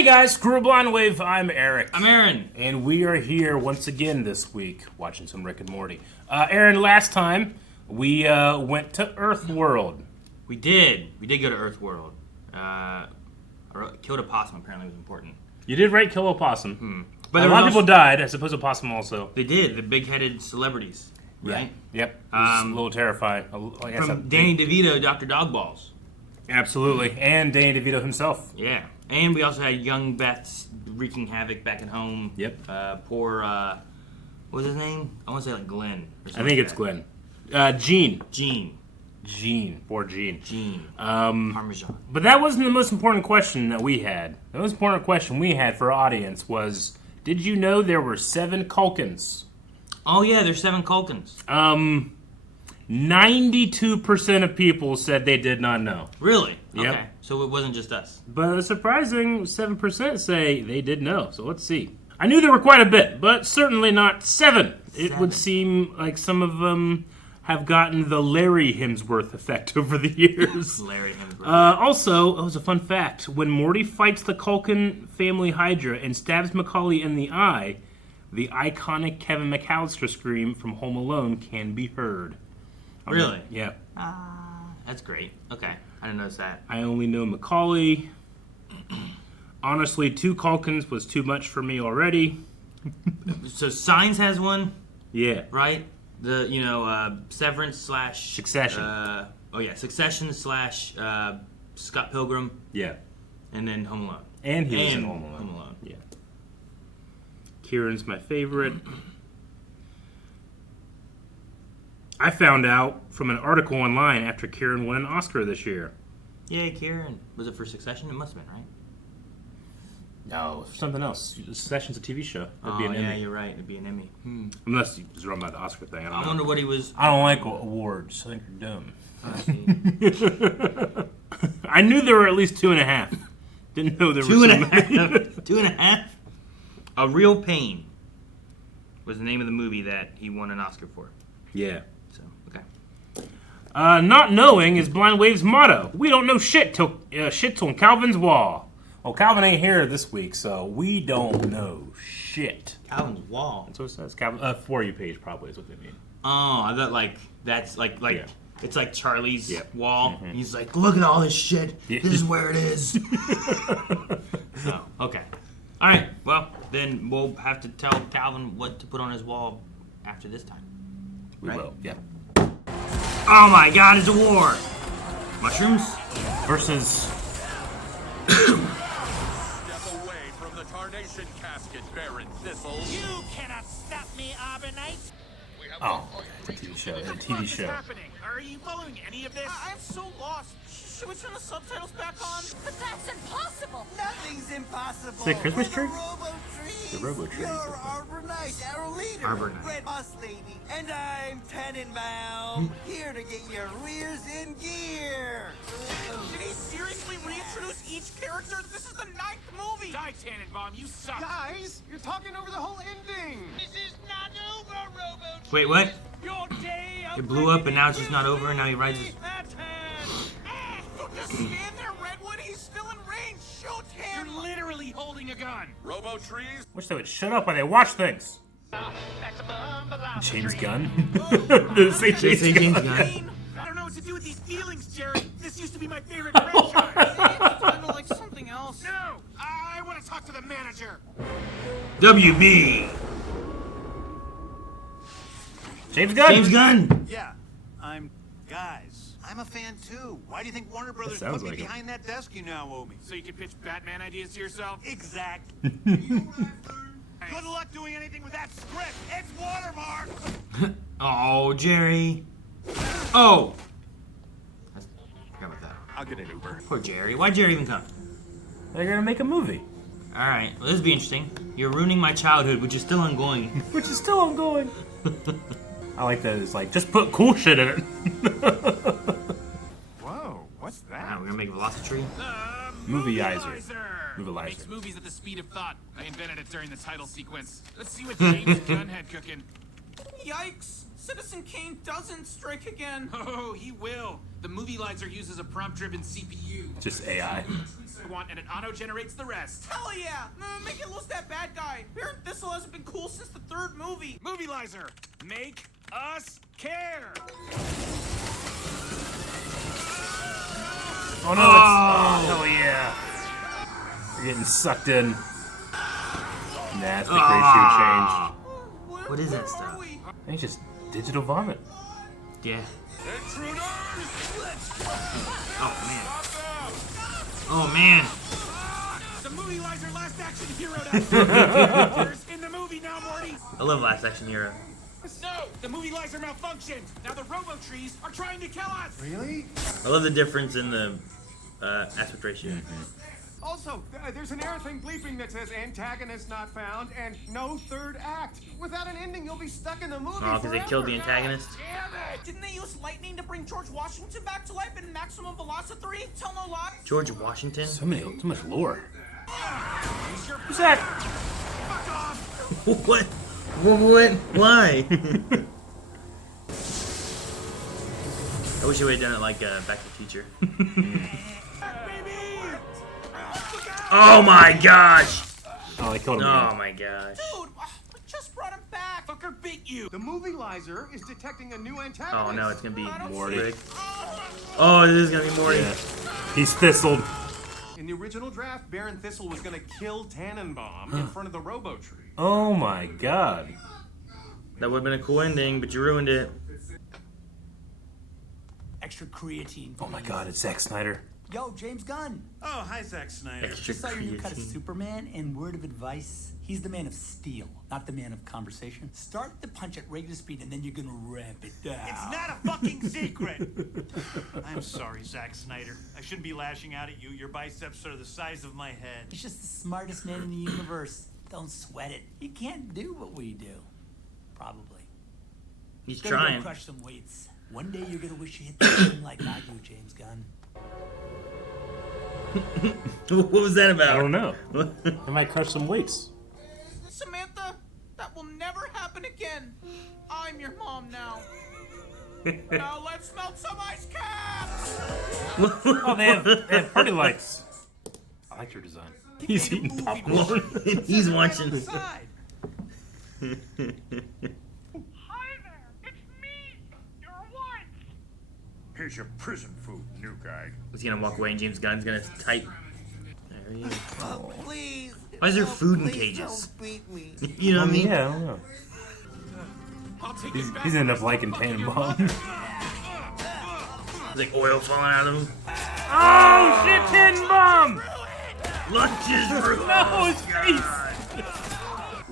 Hey guys, Screw a Blind Wave, I'm Eric. I'm Aaron. And we are here once again this week watching some Rick and Morty. Aaron, last time we went to Earthworld. We did go to Earthworld. Killed a possum apparently was important. You did right, kill a possum. But a lot of people died, I suppose a possum also. They did, the big-headed celebrities, right? Yep, it was a little terrifying. From Danny DeVito, Dr. Dogballs. Absolutely, and Danny DeVito himself. Yeah, and we also had young Beth wreaking havoc back at home. Yep. Poor, what was his name? I want to say like Glenn. Or something I think it's Glenn. Gene. Poor Gene. Parmesan. But that wasn't the most important question that we had. The most important question we had for our audience was, did you know there were 7 Culkins? Oh yeah, there's 7 Culkins. 92% of people said they did not know. Really? Yep. Okay. So it wasn't just us. But a surprising 7% say they did know. So let's see. I knew there were quite a bit, but certainly not 7. It would seem like some of them have gotten the Larry Hemsworth effect over the years. Larry Hemsworth. Also, it was a fun fact. When Morty fights the Culkin family Hydra and stabs Macaulay in the eye, the iconic Kevin McAllister scream from Home Alone can be heard. Really? Yeah. That's great. Okay. I didn't notice that. I only know Macaulay. Honestly, 2 Culkins was too much for me already. So Signs has one, Yeah. right? The, Severance / Succession. Succession / Scott Pilgrim, Yeah. and then Home Alone. And he was in Home Alone. Yeah. Kieran's my favorite. I found out from an article online after Kieran won an Oscar this year. Yay, Kieran. Was it for Succession? It must have been, right? No, something else. Succession's a TV show. It'd be an yeah, Emmy. you're right. It'd be an Emmy. Unless you just run about the Oscar thing. I don't know. wonder what he was... I don't like awards. I think you're dumb. I see. I knew there were at least 2.5. Didn't know there were 2.5. 2.5? A Real Pain was the name of the movie that he won an Oscar for. Yeah. So, okay. Not knowing is Blind Wave's motto. We don't know shit till shit's on Calvin's wall. Well, Calvin ain't here this week, so we don't know shit. Calvin's wall. That's what it says. Calvin, For You page probably is what they mean. Oh, I thought that's like Yeah. It's like Charlie's wall. Mm-hmm. He's like, look at all this shit. Yeah. This is where it is. Oh, okay. All right. Well, then we'll have to tell Calvin what to put on his wall after this time. We will, yeah. Oh my God! It's a war. Mushrooms Versus... Step away from the tarnation casket, Baron Thistle. You cannot stop me, Arbonite! Oh, it's a TV show. It's a TV show. Happening? Are you following any of this? I'm so lost. Should we turn the subtitles back on? But that's impossible! Nothing's impossible. Is it a Christmas tree? The The Robo Tree. You're Arbonite, our leader. Arbonite. Red Boss Lady. And I'm Tannenbaum, here to get your rears in gear. Did he seriously reintroduce each character? This is the 9th movie! Die, Tannenbaum, you suck! Guys, you're talking over the whole ending. This is not over, Robo! Wait, what? Your day of It blew up and now it's just not over and now he rides his... Don't just stand there, Redwood! He's still in range! Shoot him! You're literally holding a gun! Robo-trees. Wish they would shut up while they watch things. James Gunn? Did it say Did it say James James Gunn? Gunn? I don't know what to do with these feelings, Jerry. This used to be my favorite franchise. Kind of like something else. No, I want to talk to the manager. WB. James Gunn? James Gunn. Yeah, guys, I'm a fan too. Why do you think Warner Brothers sounds put me like it. behind that desk you now owe me? So you can pitch Batman ideas to yourself? Exactly. Good luck doing anything with that script. It's watermarked. Oh, Jerry. Oh. I forgot about that. I'll get an Uber. Poor Jerry. Why'd Jerry even come? They're gonna make a movie. All right. Well, this will be interesting. You're ruining my childhood, which is still ongoing. Which is still ongoing. I like that it's like, just put cool shit in it. Whoa, what's that? Wow, we're gonna make Velocitree. Movie-izer. Movie-izer. Movie-izer. Makes movies at the speed of thought. I invented it during the title sequence. Let's see what James Gunn had cooking. Yikes! Citizen Kane doesn't strike again. Oh, he will. The Movielizer uses a prompt-driven CPU. Just AI. And it auto-generates the rest. Hell yeah! Make it lose that bad guy. Baron Thistle hasn't been cool since the 3rd movie. Movielizer, make us care. Oh no! It's, hell yeah! You're getting sucked in. Nasty ratio change. What is that stuff? I think it's just digital vomit. Yeah. Intruders! Oh man. Oh man. The Movielizer Last Action Hero in the movie now, Morty. I love Last Action Hero. No, the Movielizer malfunctioned. Now the Robotrees are trying to kill us. Really? I love the difference in the aspect ratio. Also, there's an error thing bleeping that says antagonist not found and no 3rd act. Without an ending, you'll be stuck in the movie Oh, because they killed the antagonist? Damn it! Didn't they use lightning to bring George Washington back to life in Maximum Velocitree? Tell no lies. George Washington? So much lore. Who's that? What? Why? I wish I would have done it like Back to the Future. Oh my gosh! Oh, they killed him Oh again. my gosh. Dude, I just brought him back. Fucker beat you. The Movielizer is detecting a new antagonist. Oh no, it's gonna be Morty. Rick. Oh, this is gonna be Morty. Yeah. He's thistled. In the original draft, Baron Thistle was going to kill Tannenbaum in front of the Robotree. Oh my god. That would have been a cool ending, but you ruined it. Extra creatine. Oh my god, it's Zack Snyder. Yo, James Gunn. Oh, hi, Zack Snyder. Extra Just saw your new cut of creatine. Superman, and word of advice, he's the man of steel, not the man of conversation. Start the punch at regular speed, and then you're gonna ramp it down. It's not a fucking secret. I'm sorry, Zack Snyder. I shouldn't be lashing out at you. Your biceps are the size of my head. He's just the smartest man in the universe. Don't sweat it. He can't do what we do. Probably. He's Gotta go trying. crush some weights. One day you're gonna wish you hit the gym like I do, James Gunn. What was that about? I don't know. I might crush some weights. Samantha, that will never happen again. I'm your mom now. Now let's melt some ice caps. Oh, they have party lights. I like your design. He's eating popcorn. He's watching. Inside. Hi there, it's me, your wife. Here's your prison food, new guy. He's gonna walk away and James Gunn's gonna type. There he is. Oh, please. Why is there food in Please cages? don't beat me. You know what I mean? Yeah, I don't know. I'll take He's it back. ended up liking Tannenbaum. There's like oil falling out of him. Oh shit, Tannenbaum! Lunches for No, his face!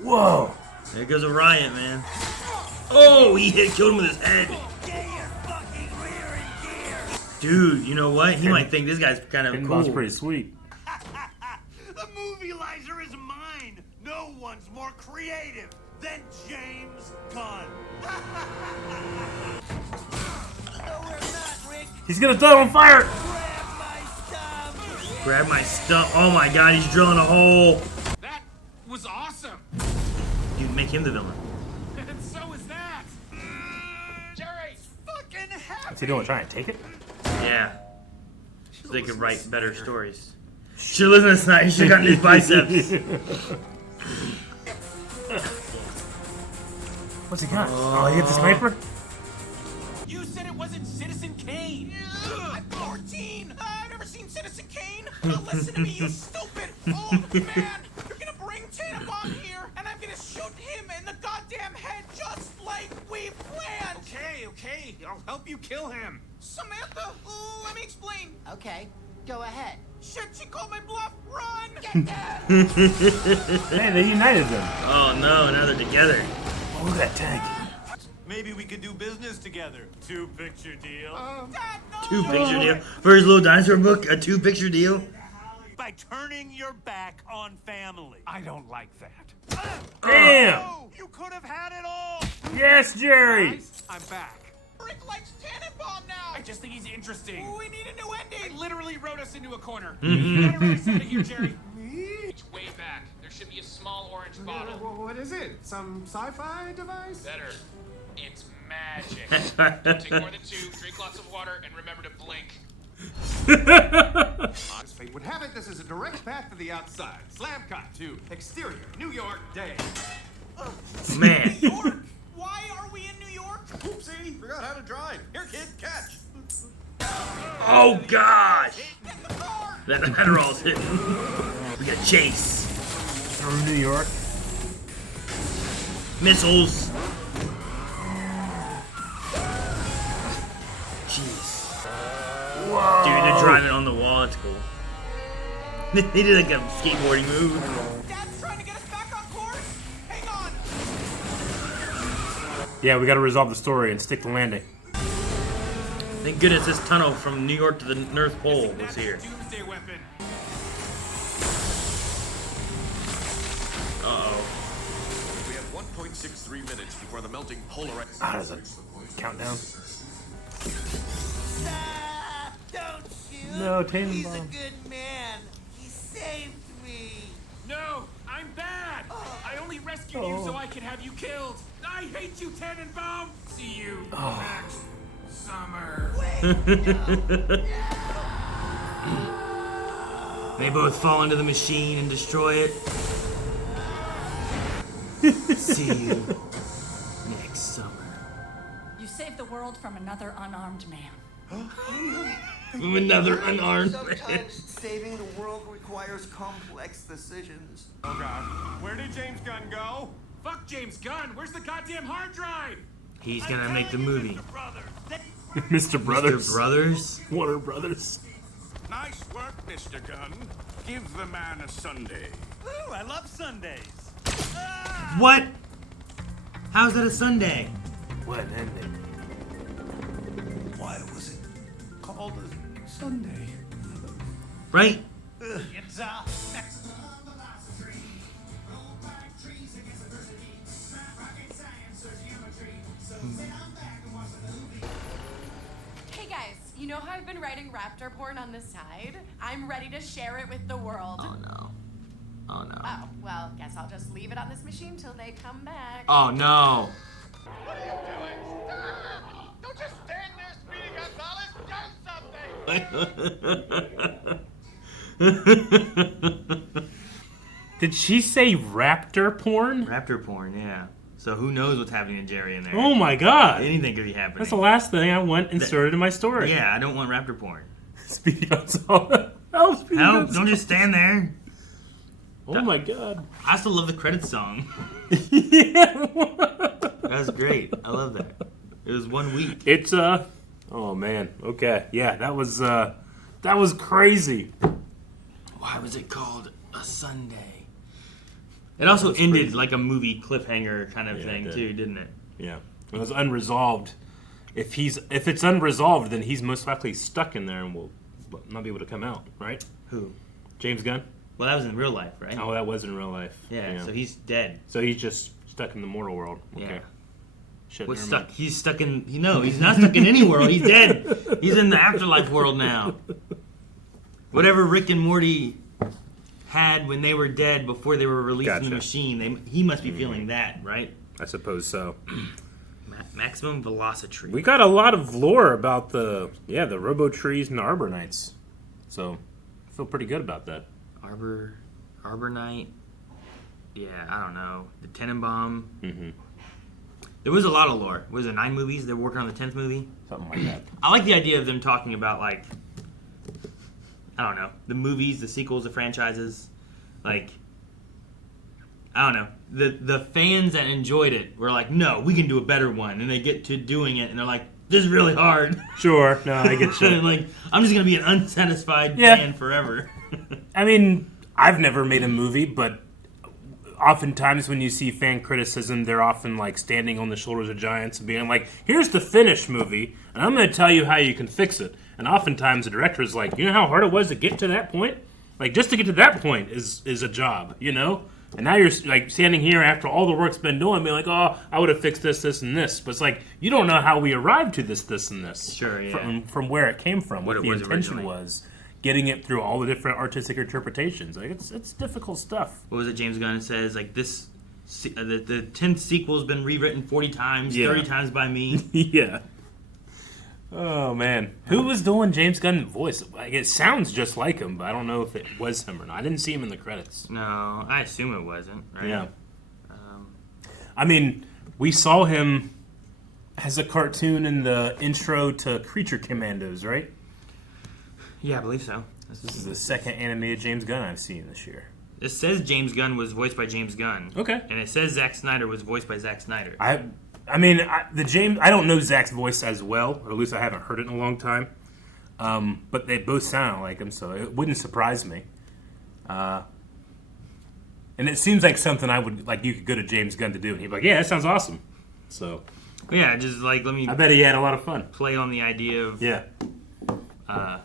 Whoa! There goes a riot, man. Oh, he killed him with his head. Dude, you know what? He might think this guy's kind of Tannenbaum's cool. pretty sweet. The Movielizer is mine. No one's more creative than James Gunn. No, we're not, Rick. He's gonna die on fire! Grab my stuff. Grab my stuff. Oh my god, he's drilling a hole. That was awesome. Dude, make him the villain. And so is that. Jerry, fucking happy. What's he doing? Trying to take it? Yeah. So they could write better stories. Should listen to Snyder. He should have gotten his biceps. What's he got? Oh, he hit the sniper? You said it wasn't Citizen Kane. I'm 14. I've never seen Citizen Kane. Now listen to me, you stupid old man. You're gonna bring Tannenbaum here, and I'm gonna shoot him in the goddamn head just like we planned. Okay, I'll help you kill him. Samantha, let me explain. Okay, go ahead. Shit, she called my bluff. Run! Get that! Hey, they united them. Oh no, now they're together. Oh, look at that tank. Maybe we could do business together. 2-picture deal. Dad, no! 2-picture deal. For his little dinosaur book, a 2-picture deal. By turning your back on family. I don't like that. Damn! Oh, you could have had it all. Yes, Jerry! I'm back. Rick likes Tannenbaum now. I just think he's interesting. We need a new ending. Literally wrote us into a corner. Get her out of here, Jerry. It's way back. There should be a small orange bottle. What is it? Some sci-fi device? Better. It's magic. Don't take more than 2, drink lots of water, and remember to blink. As fate would have it, this is a direct path to the outside. Slam cut to exterior, New York day. Man. New York? Why are we in New York? Oopsie, forgot how to drive. Here, kid, catch. Oh gosh! Get the car! That Adderall's hitting. We got chase. From New York. Missiles. Jeez. Whoa. Dude, they're driving on the wall. That's cool. They did like a skateboarding move. Dad's trying to get us back on course. Hang on. Yeah, we got to resolve the story and stick the landing. Thank goodness this tunnel from New York to the North Pole was here. Doomsday weapon. Uh-oh. We have 1.63 minutes before the melting polarized. How does it countdown? Stop! Don't shoot! No, Tannenbaum. He's a good man. He saved me. No, I'm bad. I only rescued you so I can have you killed. I hate you, Tannenbaum. See you next summer. They both fall into the machine and destroy it. See you next summer. You saved the world from another unarmed man. From another unarmed man. Sometimes saving the world requires complex decisions. Oh God, where did James Gunn go? Fuck James Gunn. Where's the goddamn hard drive? He's gonna make the movie. Mr. Brothers. Mr. Brothers? Warner Brothers. Nice work, Mr. Gunn. Give the man a Sunday. Ooh, I love Sundays. What? How's that a Sunday? What an ending. Why was it called a Sunday? Right? It's next. Hey guys, you know how I've been writing raptor porn on the side? I'm ready to share it with the world. Oh no. Oh no. Oh, well, guess I'll just leave it on this machine till they come back. Oh no. What are you doing? Stop! Don't just stand there, Speedy Gonzalez. Do something! Did she say raptor porn? Raptor porn, yeah. So who knows what's happening to Jerry in there? Oh my god. Anything could be happening. That's the last thing I want inserted in my story. Yeah, I don't want raptor porn. Speedy Gonzalez. Oh, Speedy Help, Gonzalez. don't just stand there. Oh my god. I still love the credits song. Yeah. That's great. I love that. It was 1 week. It's oh man. Okay. Yeah, that was crazy. Why was it called a Sunday? It also ended crazy. like a movie cliffhanger kind of Yeah, thing it did. too, didn't it? Yeah. It was unresolved. If it's unresolved, then he's most likely stuck in there and will not be able to come out, right? Who? James Gunn? Well, that was in real life, right? Oh, that was in real life. Yeah, so he's dead. So he's just stuck in the mortal world. Okay. Yeah. Shit, What's never stuck? mind. He's stuck in. No, he's not stuck in any world. He's dead. He's in the afterlife world now. Whatever Rick and Morty had when they were dead before they were released in the Gotcha. machine, he must be feeling that, right? I suppose so. Maximum Velocitree. We got a lot of lore about the Robotrees and the Arborites. So I feel pretty good about that. Arbor Knight. Yeah, I don't know. The Tenenbaum. Mm-hmm. There was a lot of lore. Was it 9 movies? They're working on the 10th movie. Something like that. I like the idea of them talking about, like, I don't know, the movies, the sequels, the franchises. Like, I don't know. The fans that enjoyed it were like, no, we can do a better one. And they get to doing it, and they're like, this is really hard. Sure. No, I get you. Like, I'm just going to be an unsatisfied Yeah. fan forever. I mean, I've never made a movie, but oftentimes when you see fan criticism, they're often like standing on the shoulders of giants and being like, here's the finished movie, and I'm going to tell you how you can fix it. And oftentimes the director is like, you know how hard it was to get to that point? Like, just to get to that point is a job, you know? And now you're like standing here after all the work's been done, being like, oh, I would have fixed this, this, and this. But it's like, you don't know how we arrived to this, this, and this. Sure, yeah. From where it came from, What what it the was intention originally. was. Getting it through all the different artistic interpretations. Like, it's difficult stuff. What was it James Gunn says? Like, this the 10th sequel's been rewritten 40 times, 30 times by me. Yeah. Oh man, who was doing James Gunn's voice? Like, it sounds just like him, but I don't know if it was him or not. I didn't see him in the credits. No, I assume it wasn't. Right? Yeah. I mean, we saw him as a cartoon in the intro to Creature Commandos, right? Yeah, I believe so. This is the second animated James Gunn I've seen this year. It says James Gunn was voiced by James Gunn. Okay. And it says Zack Snyder was voiced by Zack Snyder. I don't know Zack's voice as well, or at least I haven't heard it in a long time. But they both sound like him, so it wouldn't surprise me. And it seems like something you could go to James Gunn to do, and he'd be like, "Yeah, that sounds awesome." So yeah, just like I bet he had a lot of fun. Play on the idea of I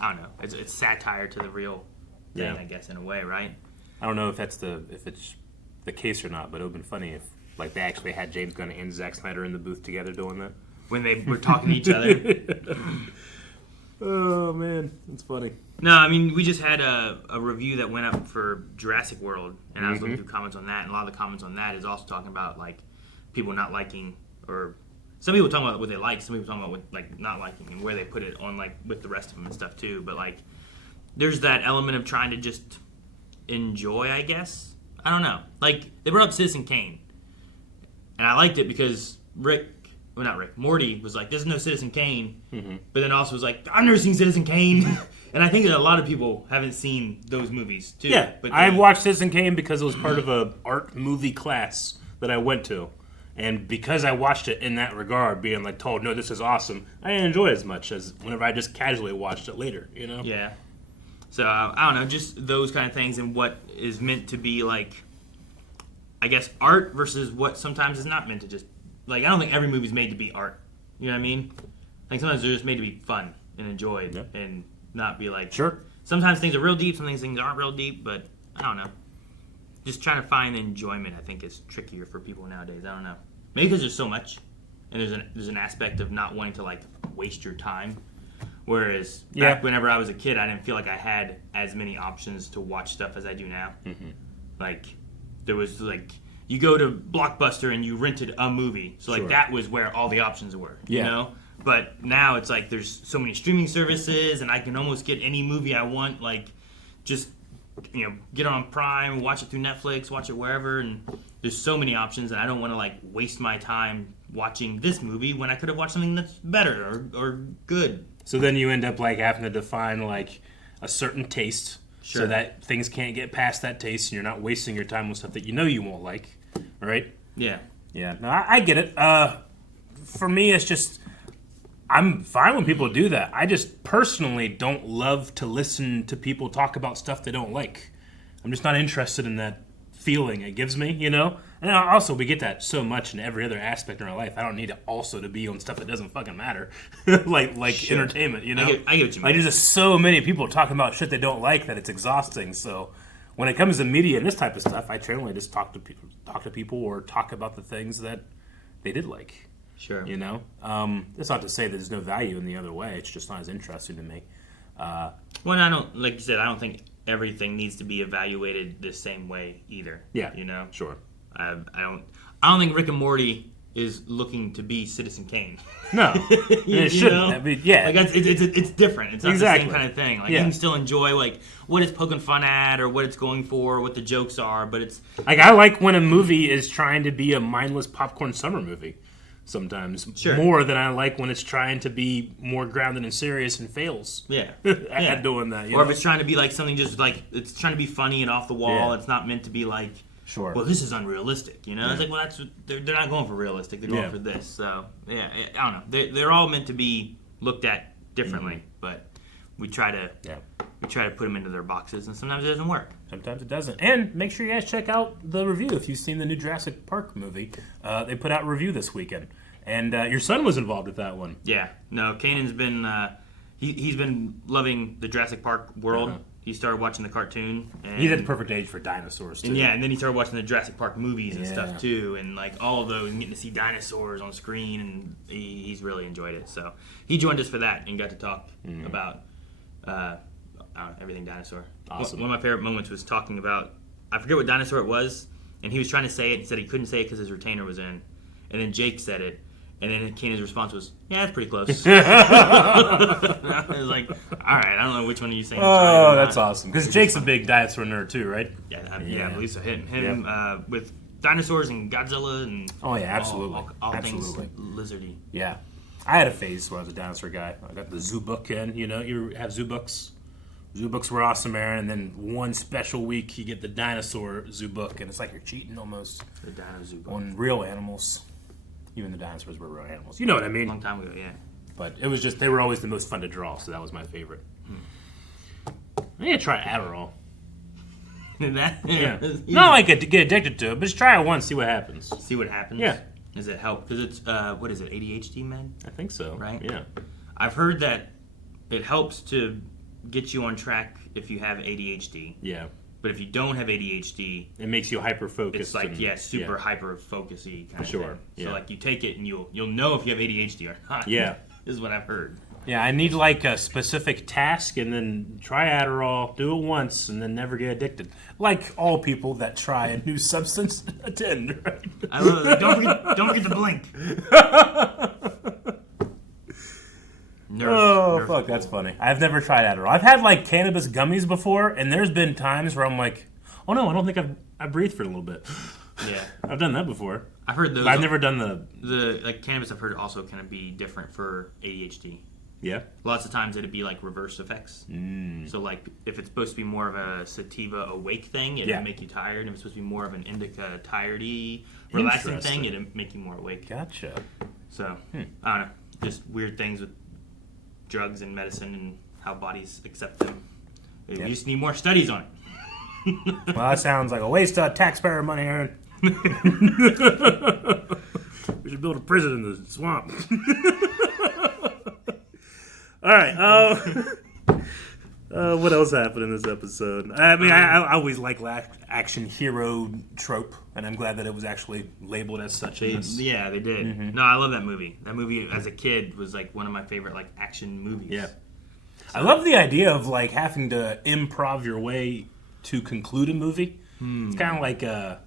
don't know. It's satire to the real thing, I guess, in a way, right? I don't know if it's the case or not, but it would have been funny if they actually had James Gunn and Zack Snyder in the booth together doing that. When they were talking to each other. Oh, man. That's funny. No, I mean, we just had a review that went up for Jurassic World, and I was looking through comments on that, and a lot of the comments on that is also talking about, people not liking, or some people talking about what they like, some people talking about what, not liking, and where they put it on, with the rest of them and stuff, too. But, there's that element of trying to just enjoy, I guess. I don't know. They brought up Citizen Kane. And I liked it because Morty was like, there's no Citizen Kane. Mm-hmm. But then also was like, I've never seen Citizen Kane. And I think that a lot of people haven't seen those movies, too. Yeah, but I watched Citizen Kane because it was part of a art movie class that I went to. And because I watched it in that regard, being told, no, this is awesome, I didn't enjoy it as much as whenever I just casually watched it later, you know? Yeah. So, I don't know, just those kind of things and what is meant to be, I guess, art versus what sometimes is not meant to just... I don't think every movie's made to be art. You know what I mean? Sometimes they're just made to be fun and enjoyed and not be Sure. Sometimes things are real deep, sometimes things aren't real deep, but I don't know. Just trying to find enjoyment, I think, is trickier for people nowadays. I don't know. Maybe because there's so much, and there's an aspect of not wanting to, waste your time. Whereas back whenever I was a kid, I didn't feel like I had as many options to watch stuff as I do now. Mm-hmm. There was, you go to Blockbuster and you rented a movie. So, that was where all the options were, you know? But now it's there's so many streaming services and I can almost get any movie I want, just, get on Prime, watch it through Netflix, watch it wherever, and there's so many options and I don't want to, waste my time watching this movie when I could have watched something that's better or good. So then you end up, having to define, a certain taste. Sure. So that things can't get past that taste, and you're not wasting your time with stuff that you know you won't like, right? Yeah. Yeah. No, I get it. For me, it's just I'm fine when people do that. I just personally don't love to listen to people talk about stuff they don't like. I'm just not interested in that feeling it gives me, you know? And also, we get that so much in every other aspect in our life. I don't need it also to be on stuff that doesn't fucking matter. Sure. Entertainment, you know? I get what you mean. There's just so many people talking about shit they don't like that it's exhausting. So when it comes to media and this type of stuff, I generally just talk to people or talk about the things that they did like. Sure. You know? That's not to say that there's no value in the other way. It's just not as interesting to me. Well, I don't, like you said, I don't think everything needs to be evaluated the same way either. Yeah. You know? Sure. I don't think Rick and Morty is looking to be Citizen Kane. No, it shouldn't. I mean, yeah, it's different. It's not the same kind of thing. You can still enjoy what it's poking fun at or what it's going for, what the jokes are. But it's I like when a movie is trying to be a mindless popcorn summer movie. Sometimes more than I like when it's trying to be more grounded and serious and fails. Yeah, at doing that. Or if it's trying to be something just it's trying to be funny and off the wall. Yeah. It's not meant to be Sure. Well, this is unrealistic, you know? Yeah. It's that's they're not going for realistic. They're going for this. So, yeah, I don't know. They're all meant to be looked at differently, but we try to put them into their boxes, and sometimes it doesn't work. Sometimes it doesn't. And make sure you guys check out the review if you've seen the new Jurassic Park movie. They put out a review this weekend, and your son was involved with that one. Yeah. No, Kanan's been he's been loving the Jurassic Park world. Uh-huh. He started watching the cartoon. And he's at the perfect age for dinosaurs, too. And then he started watching the Jurassic Park movies and stuff, too. And, all of those, and getting to see dinosaurs on screen. And he's really enjoyed it. So he joined us for that and got to talk about everything dinosaur. Awesome. One of my favorite moments was talking about, I forget what dinosaur it was, and he was trying to say it. He said he couldn't say it because his retainer was in, and then Jake said it, and then Kanan's response was, "Yeah, that's pretty close." I was like, "All right, I don't know which one are you saying." Oh, that's awesome. Because Jake's a big dinosaur nerd too, right? Yeah, I believe so. Him with dinosaurs and Godzilla and absolutely, all absolutely. things lizardy. Yeah, I had a phase where I was a dinosaur guy. I got the zoo book in. You know, you have zoo books. Zoo books were awesome, Aaron. And then one special week, you get the dinosaur zoo book, and it's like you're cheating almost. The dino zoo book on real animals. Even the dinosaurs were real animals. You know what I mean? A long time ago, yeah. But it was just they were always the most fun to draw, so that was my favorite. I need to try Adderall. Yeah. Not like get addicted to it, but just try it once, see what happens. See what happens? Yeah. Does it help? Because it's, what is it, ADHD, man? I think so. Right? Yeah. I've heard that it helps to get you on track if you have ADHD. Yeah. But if you don't have ADHD, it makes you hyper focused. It's like super hyper focusy kind of thing. Yeah. So like you take it and you'll know if you have ADHD or not. Yeah. This is what I've heard. Yeah, I need like a specific task and then try Adderall, do it once, and then never get addicted. Like all people that try a new substance attend, right? I love it. Don't forget to blink. Nerf fuck, that's funny. I've never tried Adderall. I've had like cannabis gummies before, and there's been times where I'm like, oh no, I don't think I breathed for a little bit. Yeah, I've done that before. I've heard those. But I've never done the like cannabis. I've heard also can be different for ADHD. Yeah. Lots of times it'd be like reverse effects. So like if it's supposed to be more of a sativa awake thing, it'd make you tired. And if it's supposed to be more of an indica tiredly relaxing thing, it'd make you more awake. Gotcha. So I don't know, just weird things with drugs and medicine and how bodies accept them. We just need more studies on it. Well, that sounds like a waste of taxpayer money, Aaron. We should build a prison in the swamp. All right. What else happened in this episode? I mean, I always like action hero trope, and I'm glad that it was actually labeled as such. Yeah, they did. Mm-hmm. No, I love that movie. That movie, as a kid, was like one of my favorite like action movies. Yeah. So, I love the idea of like having to improv your way to conclude a movie. It's kind of like a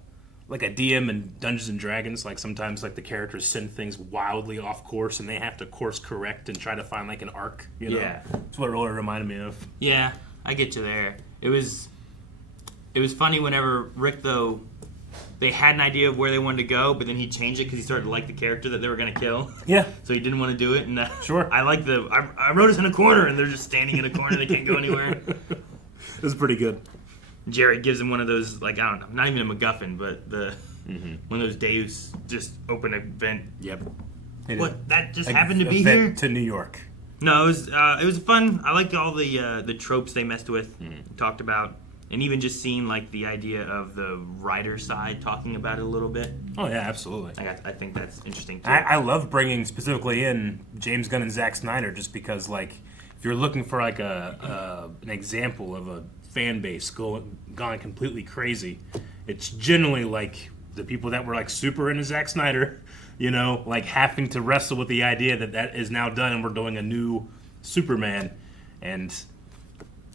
DM in Dungeons and Dragons. Like sometimes like the characters send things wildly off course and they have to course correct and try to find like an arc. You know? Yeah, that's what it really reminded me of. Yeah, I get you there. It was funny whenever Rick though they had an idea of where they wanted to go, but then he changed it because he started to like the character that they were going to kill. Yeah. So he didn't want to do it. And sure. I like I wrote us in a corner and they're just standing in a corner. They can't go anywhere. It was pretty good. Jared gives him one of those, like, I don't know, not even a MacGuffin, but one of those Deus just open a vent. Yep. What? That just happened to be here? To New York. No, it was fun. I liked all the tropes they messed with, talked about, and even just seeing like the idea of the writer side talking about it a little bit. Oh yeah, absolutely. I think that's interesting too. I love bringing specifically in James Gunn and Zack Snyder just because like if you're looking for like an example of a fan base gone completely crazy, it's generally like the people that were like super into Zack Snyder, you know, like having to wrestle with the idea that is now done and we're doing a new Superman. And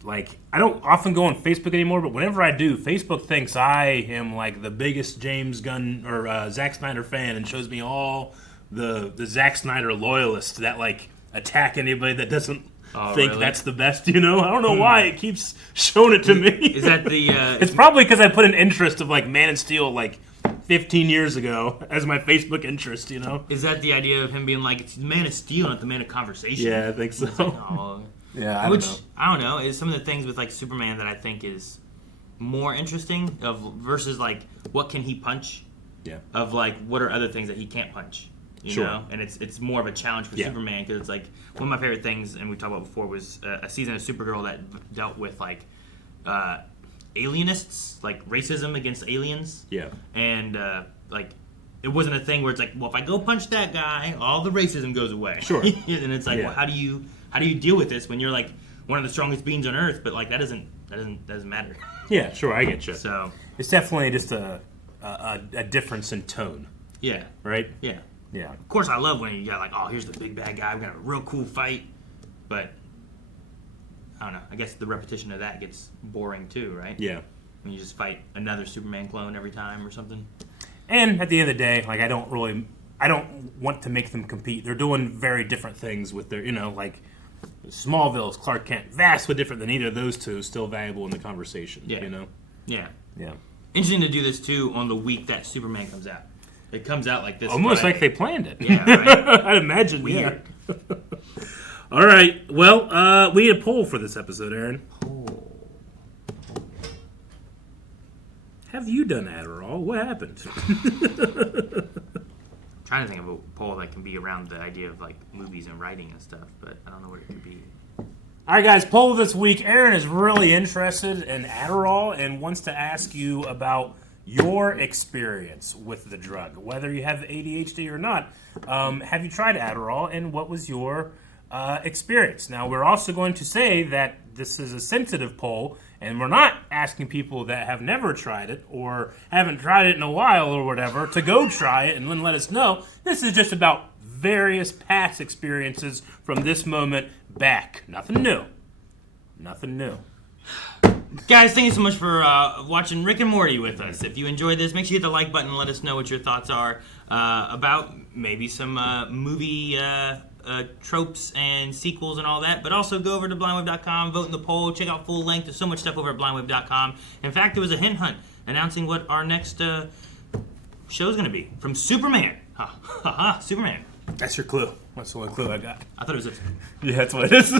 like I don't often go on Facebook anymore, but whenever I do, Facebook thinks I am like the biggest James Gunn or Zack Snyder fan and shows me all the Zack Snyder loyalists that like attack anybody that doesn't think really? That's the best, you know? I don't know why it keeps showing it to me. Is that the... it's probably because I put an interest of, like, Man of Steel, like, 15 years ago as my Facebook interest, you know? Is that the idea of him being like, it's the Man of Steel, not the Man of Conversation? Yeah, I think so. Like, oh. Yeah, I don't know. I don't know. Is some of the things with, like, Superman that I think is more interesting versus, like, what can he punch? Yeah. Of, like, what are other things that he can't punch? You know? And it's more of a challenge for Superman because it's like one of my favorite things, and we talked about before, was a season of Supergirl that dealt with like alienists, like racism against aliens. Yeah. And like it wasn't a thing where it's like, well, if I go punch that guy, all the racism goes away. Sure. And it's like, well, how do you deal with this when you're like one of the strongest beings on Earth, but like that doesn't matter. Yeah, sure, I get you. So it's definitely just a difference in tone. Yeah. Right? Yeah. Yeah. Of course, I love when you got like, oh, here's the big bad guy. We're gonna have a real cool fight, but I don't know. I guess the repetition of that gets boring too, right? Yeah. And you just fight another Superman clone every time or something. And at the end of the day, like I don't want to make them compete. They're doing very different things with their, like Smallville's Clark Kent, vastly different than either of those two. Still valuable in the conversation. Yeah. Yeah. Interesting to do this too on the week that Superman comes out. It comes out like this. Almost Friday. like they planned it. Yeah, right. I'd imagine. Weird. Yeah. All right. Well, we had a poll for this episode, Aaron. Have you done Adderall? What happened? Trying to think of a poll that can be around the idea of like movies and writing and stuff, but I don't know what it could be. All right, guys. Poll this week. Aaron is really interested in Adderall and wants to ask you about your experience with the drug, whether you have ADHD or not. Have you tried Adderall, and what was your experience? Now, we're also going to say that this is a sensitive poll, and we're not asking people that have never tried it or haven't tried it in a while or whatever to go try it and then let us know. This is just about various past experiences from this moment back. Nothing new. Nothing new. Guys, thank you so much for watching Rick and Morty with us. If you enjoyed this, make sure you hit the like button and let us know what your thoughts are about maybe some movie tropes and sequels and all that. But also go over to blindwave.com, vote in the poll, check out full length. There's so much stuff over at blindwave.com. In fact, there was a hint hunt announcing what our next show is going to be from Superman. Superman. That's your clue. That's the only clue I got. I thought it was this. Yeah, that's what it is.